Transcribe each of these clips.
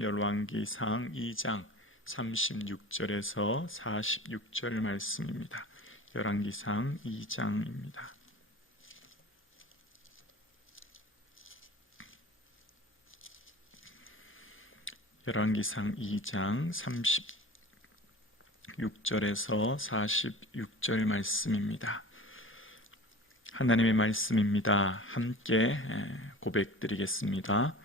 열왕기상 2장 36절에서 46절 말씀입니다. 열왕기상 2장입니다. 열왕기상 2장 36절에서 46절 말씀입니다. 하나님의 말씀입니다. 함께 고백드리겠습니다.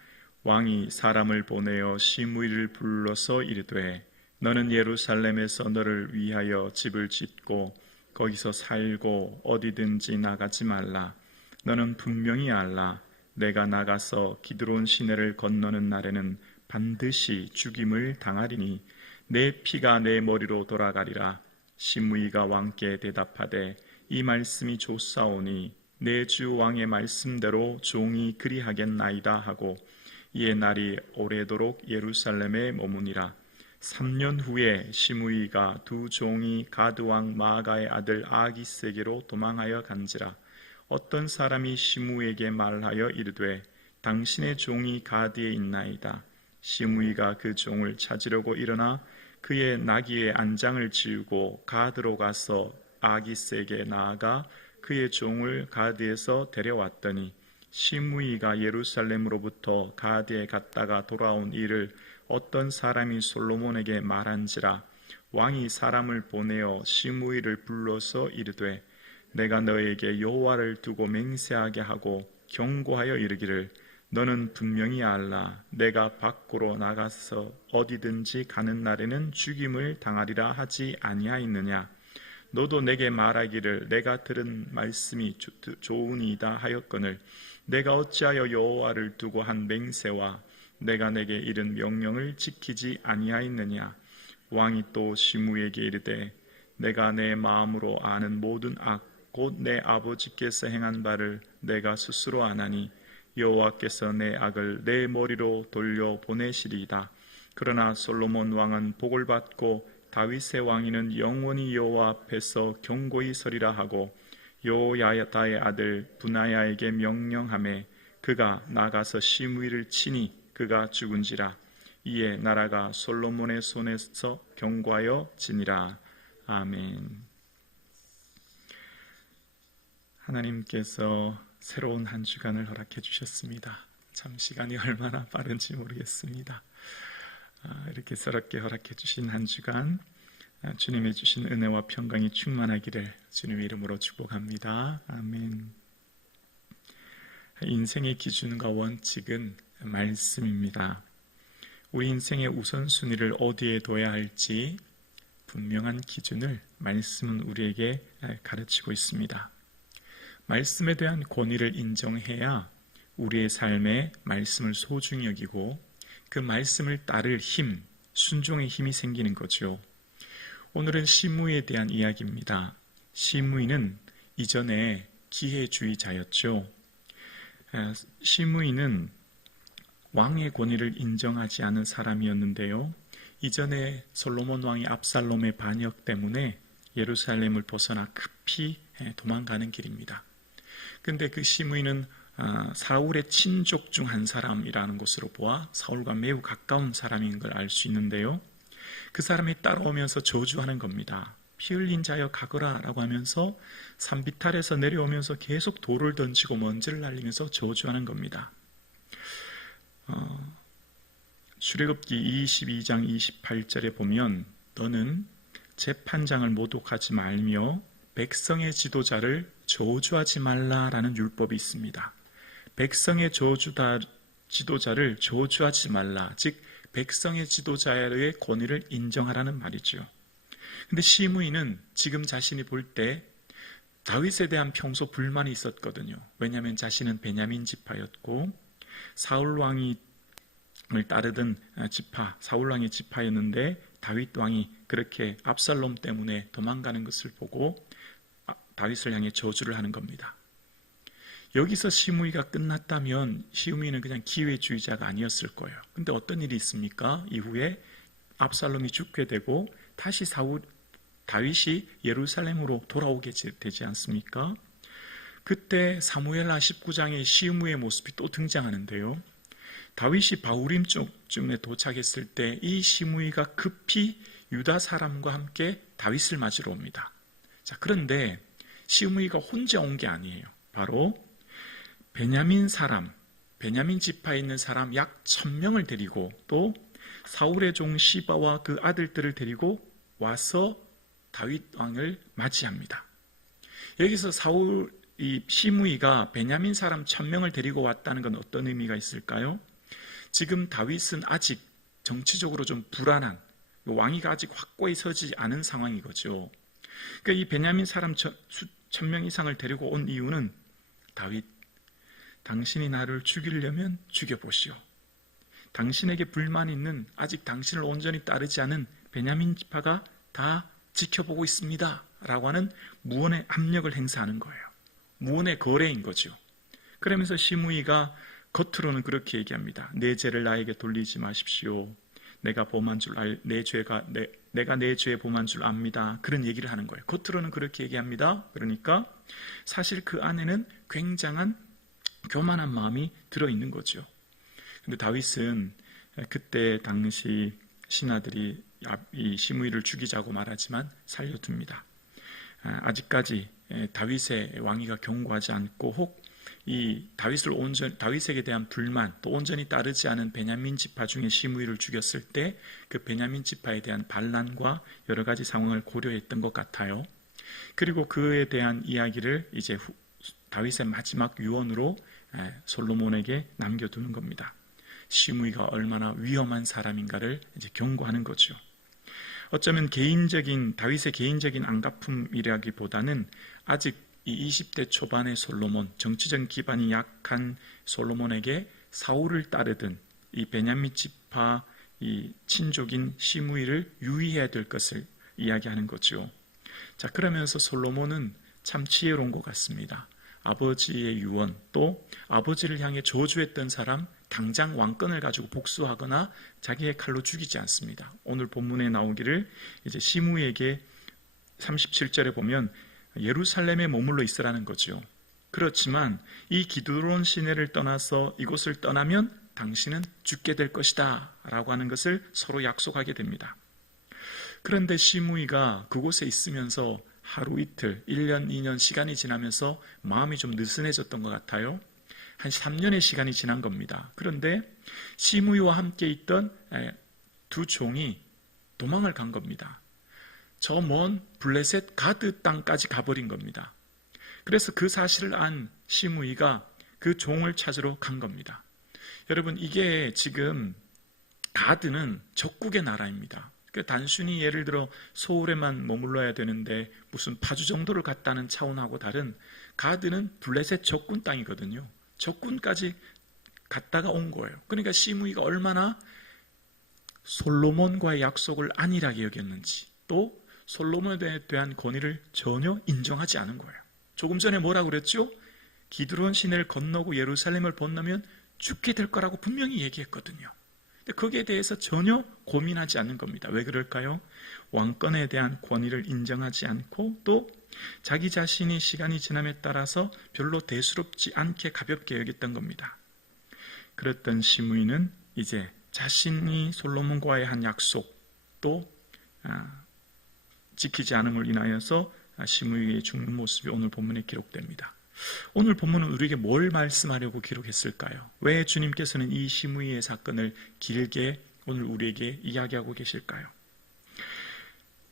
왕이 사람을 보내어 시므이를 불러서 이르되 너는 예루살렘에서 너를 위하여 집을 짓고 거기서 살고 어디든지 나가지 말라. 너는 분명히 알라. 내가 나가서 기드론 시내를 건너는 날에는 반드시 죽임을 당하리니 내 피가 내 머리로 돌아가리라. 시므이가 왕께 대답하되 이 말씀이 좋사오니 내 주 왕의 말씀대로 종이 그리하겠나이다 하고 이에 날이 오래도록 예루살렘에 머무니라. 3년 후에 시므이가 두 종이 가드왕 마아가의 아들 아기스에게로 도망하여 간지라. 어떤 사람이 시므이에게 말하여 이르되 당신의 종이 가드에 있나이다. 시므이가 그 종을 찾으려고 일어나 그의 나귀의 안장을 지우고 가드로 가서 아기스에게 나아가 그의 종을 가드에서 데려왔더니 시므이가 예루살렘으로부터 가드에 갔다가 돌아온 일을 어떤 사람이 솔로몬에게 말한지라. 왕이 사람을 보내어 시므이를 불러서 이르되 내가 너에게 여호와를 두고 맹세하게 하고 경고하여 이르기를 너는 분명히 알라. 내가 밖으로 나가서 어디든지 가는 날에는 죽임을 당하리라 하지 아니하였느냐. 너도 내게 말하기를 내가 들은 말씀이 좋으니이다 하였거늘 내가 어찌하여 여호와를 두고 한 맹세와 내가 내게 이른 명령을 지키지 아니하였느냐. 왕이 또 시므이에게 이르되 내가 내 마음으로 아는 모든 악 곧 내 아버지께서 행한 바를 내가 스스로 아나니 여호와께서 내 악을 내 머리로 돌려 보내시리이다. 그러나 솔로몬 왕은 복을 받고 다윗의 왕위는 영원히 여호와 앞에서 경고히 서리라 하고 여호야다의 아들 분하야에게 명령하매 그가 나가서 시므이를 치니 그가 죽은지라. 이에 나라가 솔로몬의 손에서 경고하여 지니라. 아멘. 하나님께서 새로운 한 주간을 허락해 주셨습니다. 참 시간이 얼마나 빠른지 모르겠습니다. 이렇게 새롭게 허락해 주신 한 주간 주님의 주신 은혜와 평강이 충만하기를 주님의 이름으로 축복합니다. 아멘. 인생의 기준과 원칙은 말씀입니다. 우리 인생의 우선순위를 어디에 둬야 할지 분명한 기준을 말씀은 우리에게 가르치고 있습니다. 말씀에 대한 권위를 인정해야 우리의 삶에 말씀을 소중히 여기고 그 말씀을 따를 힘, 순종의 힘이 생기는 거죠. 오늘은 시므이에 대한 이야기입니다. 시므이는 이전에 기회주의자였죠. 시므이는 왕의 권위를 인정하지 않은 사람이었는데요. 이전에 솔로몬 왕이 압살롬의 반역 때문에 예루살렘을 벗어나 급히 도망가는 길입니다. 근데 그 시므이는 사울의 친족 중 한 사람이라는 것으로 보아 사울과 매우 가까운 사람인 걸 알 수 있는데요. 그 사람이 따라오면서 저주하는 겁니다. 피 흘린 자여 가거라 라고 하면서 산비탈에서 내려오면서 계속 돌을 던지고 먼지를 날리면서 저주하는 겁니다. 출애굽기 22장 28절에 보면 너는 재판장을 모독하지 말며 백성의 지도자를 저주하지 말라라는 율법이 있습니다. 백성의 지도자를 저주하지 말라, 즉 백성의 지도자의 권위를 인정하라는 말이죠. 근데 시므이는 지금 자신이 볼 때 다윗에 대한 평소 불만이 있었거든요. 왜냐하면 자신은 베냐민 지파였고 사울 왕을 따르던 사울 왕의 지파였는데 다윗 왕이 그렇게 압살롬 때문에 도망가는 것을 보고 다윗을 향해 저주를 하는 겁니다. 여기서 시므이가 끝났다면 시므이는 그냥 기회주의자가 아니었을 거예요. 근데 어떤 일이 있습니까? 이후에 압살롬이 죽게 되고 다시 다윗이 예루살렘으로 돌아오게 되지 않습니까? 그때 사무엘하 19장에 시므이의 모습이 또 등장하는데요. 다윗이 바후림 쪽쯤에 도착했을 때 이 시므이가 급히 유다 사람과 함께 다윗을 맞으러 옵니다. 자, 그런데 시므이가 혼자 온 게 아니에요. 바로 베냐민 지파에 있는 사람 약 1000명을 데리고 또 사울의 종 시바와 그 아들들을 데리고 와서 다윗 왕을 맞이합니다. 여기서 이 시므이가 베냐민 사람 1000명을 데리고 왔다는 건 어떤 의미가 있을까요? 지금 다윗은 아직 정치적으로 좀 불안한, 왕위가 아직 확고히 서지 않은 상황이거죠. 그러니까 이 베냐민 사람 1000명 이상을 데리고 온 이유는 다윗, 당신이 나를 죽이려면 죽여보시오. 당신에게 불만이 있는, 아직 당신을 온전히 따르지 않은 베냐민 지파가 다 지켜보고 있습니다 라고 하는 무언의 압력을 행사하는 거예요. 무언의 거래인 거죠. 그러면서 시므이가 겉으로는 그렇게 얘기합니다. 내 죄를 나에게 돌리지 마십시오. 내가 내 죄에 범한 줄 압니다. 그런 얘기를 하는 거예요. 겉으로는 그렇게 얘기합니다. 그러니까 사실 그 안에는 굉장한 교만한 마음이 들어있는 거죠. 근데 다윗은 그때 당시 신하들이 이 시므이를 죽이자고 말하지만 살려둡니다. 아직까지 다윗의 왕위가 견고하지 않고 혹 이 다윗에게 대한 불만 또 온전히 따르지 않은 베냐민 지파 중에 시므이를 죽였을 때 그 베냐민 지파에 대한 반란과 여러 가지 상황을 고려했던 것 같아요. 그리고 그에 대한 이야기를 이제 다윗의 마지막 유언으로 솔로몬에게 남겨두는 겁니다. 시므이가 얼마나 위험한 사람인가를 이제 경고하는 거죠. 어쩌면 다윗의 개인적인 안갚음이라기보다는 아직 이 20대 초반의 솔로몬, 정치적 기반이 약한 솔로몬에게 사울을 따르던 이 베냐민 지파 이 친족인 시므이를 유의해야 될 것을 이야기하는 거죠. 자, 그러면서 솔로몬은 참 지혜로운 것 같습니다. 아버지의 유언, 또 아버지를 향해 저주했던 사람 당장 왕권을 가지고 복수하거나 자기의 칼로 죽이지 않습니다. 오늘 본문에 나오기를 이제 시므이에게 37절에 보면 예루살렘에 머물러 있으라는 거죠. 그렇지만 이 기드론 시내를 떠나서 이곳을 떠나면 당신은 죽게 될 것이다 라고 하는 것을 서로 약속하게 됩니다. 그런데 시므이가 그곳에 있으면서 하루 이틀, 1년, 2년 시간이 지나면서 마음이 좀 느슨해졌던 것 같아요. 한 3년의 시간이 지난 겁니다. 그런데 시므이와 함께 있던 두 종이 도망을 간 겁니다. 저 먼 블레셋 가드 땅까지 가버린 겁니다. 그래서 그 사실을 안 시므이가 그 종을 찾으러 간 겁니다. 여러분, 이게 지금 가드는 적국의 나라입니다. 단순히 예를 들어 서울에만 머물러야 되는데 무슨 파주 정도를 갔다는 차원하고 다른, 가드는 블레셋 적군 땅이거든요. 적군까지 갔다가 온 거예요. 그러니까 시므이가 얼마나 솔로몬과의 약속을 안일하게 여겼는지, 또 솔로몬에 대한 권위를 전혀 인정하지 않은 거예요. 조금 전에 뭐라고 그랬죠? 기드론 시내를 건너고 예루살렘을 건너면 죽게 될 거라고 분명히 얘기했거든요. 근데 거기에 대해서 전혀 고민하지 않는 겁니다. 왜 그럴까요? 왕권에 대한 권위를 인정하지 않고 또 자기 자신이 시간이 지남에 따라서 별로 대수롭지 않게 가볍게 여겼던 겁니다. 그랬던 시므이는 이제 자신이 솔로몬과의 한 약속 또 지키지 않음을 인하여서 시므이의 죽는 모습이 오늘 본문에 기록됩니다. 오늘 본문은 우리에게 뭘 말씀하려고 기록했을까요? 왜 주님께서는 이 시므이의 사건을 길게 오늘 우리에게 이야기하고 계실까요?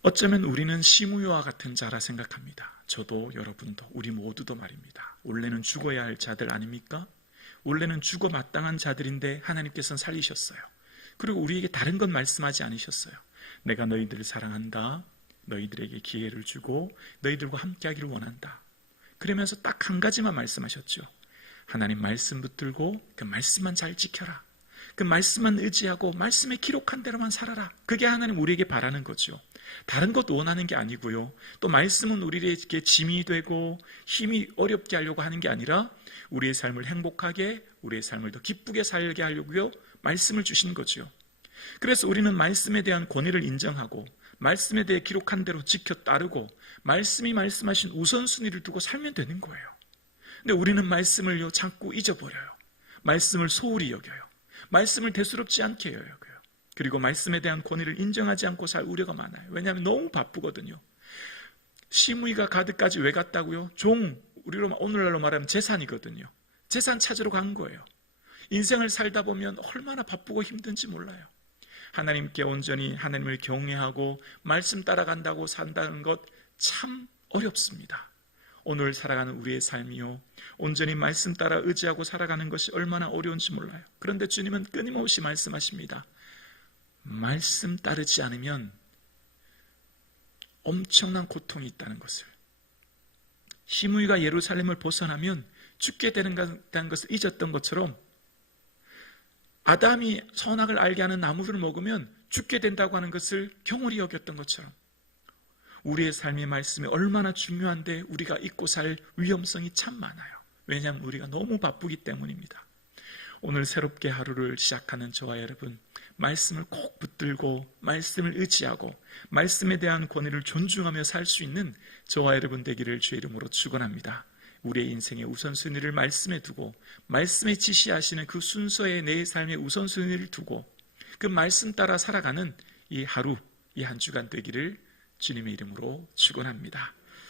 어쩌면 우리는 시므이와 같은 자라 생각합니다. 저도 여러분도 우리 모두도 말입니다. 원래는 죽어야 할 자들 아닙니까? 원래는 죽어 마땅한 자들인데 하나님께서는 살리셨어요. 그리고 우리에게 다른 건 말씀하지 않으셨어요. 내가 너희들을 사랑한다. 너희들에게 기회를 주고 너희들과 함께하기를 원한다. 그러면서 딱 한 가지만 말씀하셨죠. 하나님 말씀 붙들고 그 말씀만 잘 지켜라. 그 말씀만 의지하고 말씀에 기록한 대로만 살아라. 그게 하나님 우리에게 바라는 거죠. 다른 것 원하는 게 아니고요. 또 말씀은 우리에게 짐이 되고 힘이 어렵게 하려고 하는 게 아니라 우리의 삶을 행복하게, 우리의 삶을 더 기쁘게 살게 하려고요. 말씀을 주시는 거죠. 그래서 우리는 말씀에 대한 권위를 인정하고 말씀에 대해 기록한 대로 지켜 따르고 말씀이 말씀하신 우선순위를 두고 살면 되는 거예요. 근데 우리는 말씀을요 자꾸 잊어버려요. 말씀을 소홀히 여겨요. 말씀을 대수롭지 않게 여겨요. 그리고 말씀에 대한 권위를 인정하지 않고 살 우려가 많아요. 왜냐하면 너무 바쁘거든요. 시무이가 가드까지 왜 갔다고요? 종, 우리로 오늘날로 말하면 재산이거든요. 재산 찾으러 간 거예요. 인생을 살다 보면 얼마나 바쁘고 힘든지 몰라요. 하나님께 온전히 하나님을 경외하고 말씀 따라간다고 산다는 것 참 어렵습니다. 오늘 살아가는 우리의 삶이요, 온전히 말씀 따라 의지하고 살아가는 것이 얼마나 어려운지 몰라요. 그런데 주님은 끊임없이 말씀하십니다. 말씀 따르지 않으면 엄청난 고통이 있다는 것을. 시므이가 예루살렘을 벗어나면 죽게 되는 것을 잊었던 것처럼, 아담이 선악을 알게 하는 나무를 먹으면 죽게 된다고 하는 것을 경홀히 여겼던 것처럼, 우리의 삶의 말씀이 얼마나 중요한데 우리가 잊고 살 위험성이 참 많아요. 왜냐하면 우리가 너무 바쁘기 때문입니다. 오늘 새롭게 하루를 시작하는 저와 여러분, 말씀을 꼭 붙들고 말씀을 의지하고 말씀에 대한 권위를 존중하며 살 수 있는 저와 여러분 되기를 주의 이름으로 축원합니다. 우리의 인생의 우선순위를 말씀에 두고 말씀에 지시하시는 그 순서에 내 삶의 우선순위를 두고 그 말씀 따라 살아가는 이 하루, 이 한 주간 되기를 주님의 이름으로 축원합니다.